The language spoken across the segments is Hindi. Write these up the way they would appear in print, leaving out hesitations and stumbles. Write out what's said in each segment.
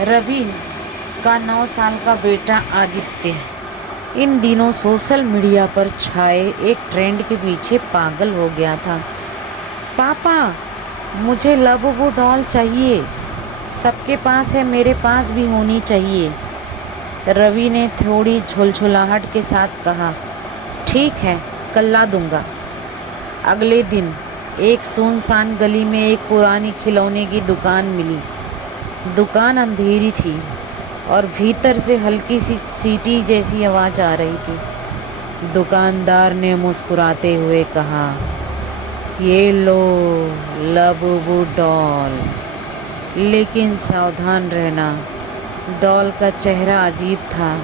रवि का 9 साल का बेटा आदित्य इन दिनों सोशल मीडिया पर छाए एक ट्रेंड के पीछे पागल हो गया था। पापा, मुझे लबूबू डॉल चाहिए। सबके पास है, मेरे पास भी होनी चाहिए। रवि ने थोड़ी झुलझुलाहट के साथ कहा, ठीक है, कल ला दूंगा। अगले दिन एक सुनसान गली में एक पुरानी खिलौने की दुकान मिली। दुकान अंधेरी थी और भीतर से हल्की सी सीटी जैसी आवाज़ आ रही थी। दुकानदार ने मुस्कुराते हुए कहा, ये लो लबूबू डॉल, लेकिन सावधान रहना। डॉल का चेहरा अजीब था।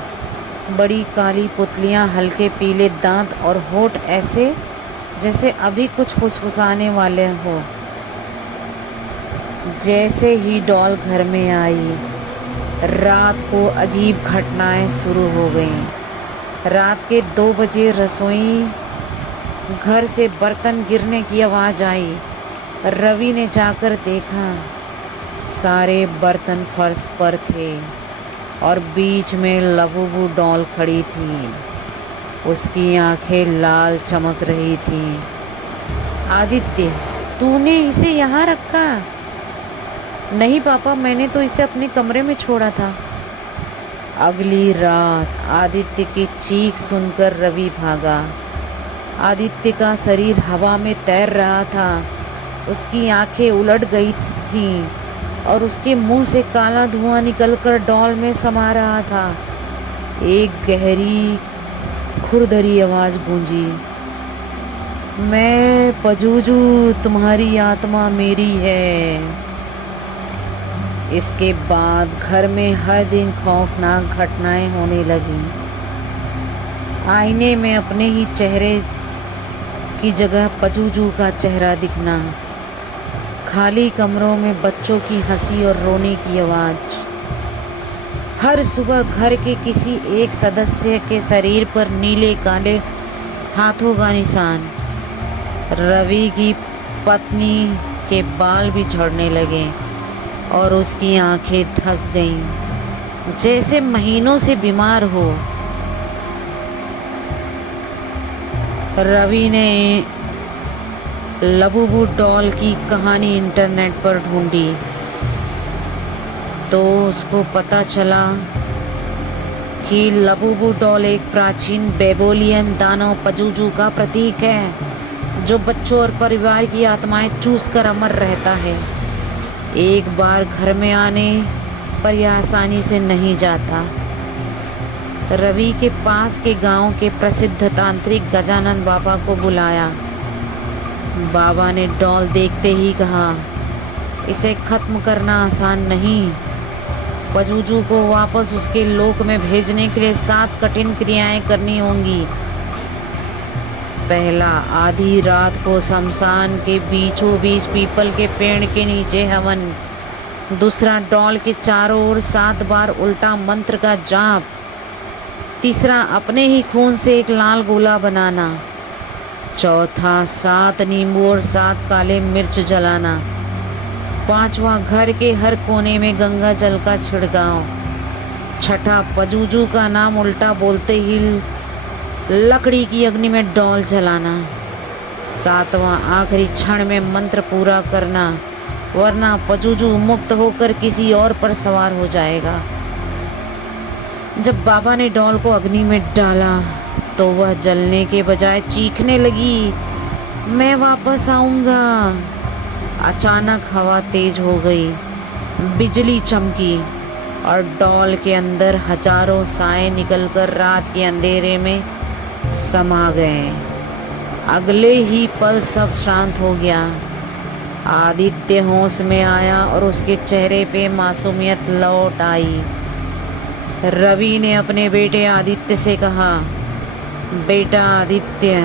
बड़ी काली पुतलियां, हल्के पीले दांत और होठ ऐसे जैसे अभी कुछ फुसफुसाने वाले हो। जैसे ही डॉल घर में आई, रात को अजीब घटनाएं शुरू हो गईं। रात के 2 बजे रसोई घर से बर्तन गिरने की आवाज़ आई। रवि ने जाकर देखा, सारे बर्तन फर्श पर थे और बीच में लबूबू डॉल खड़ी थी। उसकी आंखें लाल चमक रही थीं। आदित्य, तूने इसे यहाँ रखा? नहीं पापा, मैंने तो इसे अपने कमरे में छोड़ा था। अगली रात आदित्य की चीख सुनकर रवि भागा। आदित्य का शरीर हवा में तैर रहा था। उसकी आंखें उलट गई थीं और उसके मुंह से काला धुआं निकलकर डॉल में समा रहा था। एक गहरी खुरदरी आवाज़ गूंजी, मैं पजूजू, तुम्हारी आत्मा मेरी है। इसके बाद घर में हर दिन खौफनाक घटनाएं होने लगीं। आईने में अपने ही चेहरे की जगह पजूजू का चेहरा दिखना। खाली कमरों में बच्चों की हंसी और रोने की आवाज़। हर सुबह घर के किसी एक सदस्य के शरीर पर नीले काले हाथों का निशान। रवि की पत्नी के बाल भी झड़ने लगे और उसकी आंखें धंस गईं, जैसे महीनों से बीमार हो। रवि ने लबूबू डॉल की कहानी इंटरनेट पर ढूंढी तो उसको पता चला कि लबूबू डॉल एक प्राचीन बेबोलियन दानव पजूजू का प्रतीक है, जो बच्चों और परिवार की आत्माएं चूस कर अमर रहता है। एक बार घर में आने पर यह आसानी से नहीं जाता। रवि के पास के गांव के प्रसिद्ध तांत्रिक गजानन बाबा को बुलाया। बाबा ने डॉल देखते ही कहा, इसे खत्म करना आसान नहीं। पजूजू को वापस उसके लोक में भेजने के लिए 7 कठिन क्रियाएं करनी होंगी। पहला, आधी रात को शमशान के बीचों बीच पीपल के पेड़ के नीचे हवन। दूसरा, डॉल के चारों ओर 7 बार उल्टा मंत्र का जाप। तीसरा, अपने ही खून से एक लाल गोला बनाना। चौथा, 7 नींबू और 7 काले मिर्च जलाना। पांचवा, घर के हर कोने में गंगा जल का छिड़काव। छठा, पजूजू का नाम उल्टा बोलते ही लकड़ी की अग्नि में डॉल जलाना। सातवां, आखिरी क्षण में मंत्र पूरा करना, वरना पजूजू मुक्त होकर किसी और पर सवार हो जाएगा। जब बाबा ने डॉल को अग्नि में डाला तो वह जलने के बजाय चीखने लगी, मैं वापस आऊंगा। अचानक हवा तेज हो गई, बिजली चमकी और डॉल के अंदर हजारों साए निकलकर रात के अंधेरे में समा गए। अगले ही पल सब शांत हो गया। आदित्य होश में आया और उसके चेहरे पे मासूमियत लौट आई। रवि ने अपने बेटे आदित्य से कहा, बेटा आदित्य,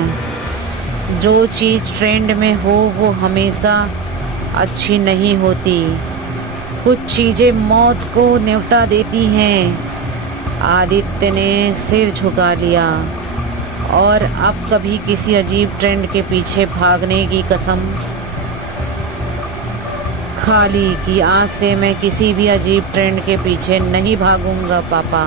जो चीज़ ट्रेंड में हो वो हमेशा अच्छी नहीं होती। कुछ चीज़ें मौत को न्योता देती हैं। आदित्य ने सिर झुका लिया और अब कभी किसी अजीब ट्रेंड के पीछे भागने की कसम खाली की आज से मैं किसी भी अजीब ट्रेंड के पीछे नहीं भागूंगा पापा।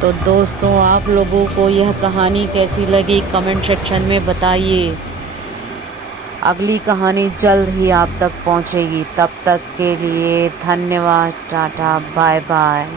तो दोस्तों, आप लोगों को यह कहानी कैसी लगी कमेंट सेक्शन में बताइए। अगली कहानी जल्द ही आप तक पहुंचेगी। तब तक के लिए धन्यवाद। Tata bye bye.